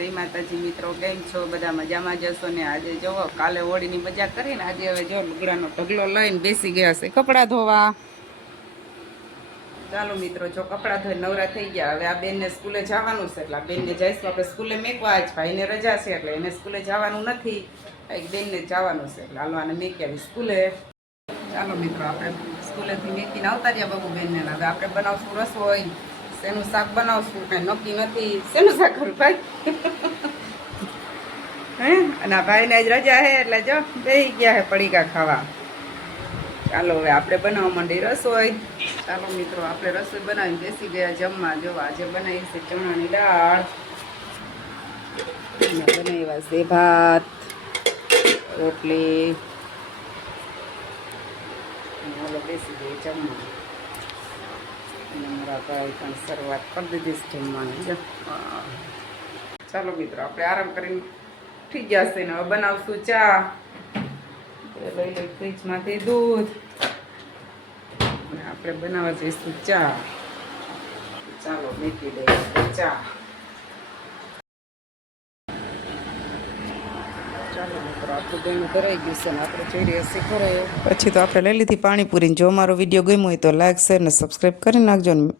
જય માતાજી મિત્રો, કેમ છો? બધા મજામાં જશો ને? આજે જોવો કાલે હોળીની મજા કરીને આજે હવે જો લુગડાનો ઢગલો લઈને બેસી ગયા છે કપડાં ધોવા. ચાલો મિત્રો, જો કપડાં ધોઈ નવરા થઈ ગયા. હવે આ બેનને સ્કૂલે જવાનું છે એટલે આ બેનને જઈશું આપણે સ્કૂલે મેકવા. આજ ભાઈને રજા છે એટલે એને સ્કૂલે જવાનું નથી, એક બેનને જવાનું છે એટલે હાલો આને મેકી આવી સ્કૂલે. ચાલો મિત્રો, આપણે સ્કૂલેથી મેકીને આવતા રહ્યા બાબુ બેનને. હવે આપણે બનાવશું રસોઈ. શેનું શાક બનાવશું કાંઈ નક્કી નથી. શેનું શાક કરું ભાઈ? હે, અને આ ભાઈને આજ રજા છે એટલે જો બેસી ગયા છે પડીકા ખાવા. ચાલો હવે આપણે બનાવવા માંડી રસોઈ. ચાલો મિત્રો, આપણે રસોઈ બનાવીને બેસી ગયા જમવા. જો આજે બનાવી છે ચણાની દાળ, બનાવ્યા છે ભાત, રોટલી. હાલો બેસી ગઈ જમવા. અને મારા ભાઈ પણ શરૂઆત કરી દીધી છે જમવાની. જો ચાલો મિત્રો, આપણે આરામ કરીને ઉઠી ગયા છે ને હવે બનાવશું ચા. લઈ લઈ ફ્રીજમાંથી દૂધ અને આપણે બનાવવા જઈશું ચા. ચાલો મેકી દઈએ ચા. ચાલો મિત્રો, આપણું બેનું ભરાઈ ગયું છે ને આપણે જઈ રહ્યા છીએ ઘરે. પછી તો આપણે લઈ લીધી પાણીપુરી. જો મારો વિડીયો ગમ્યો હોય તો લાઈક, શેર ને સબસ્ક્રાઈબ કરી નાખજો ને.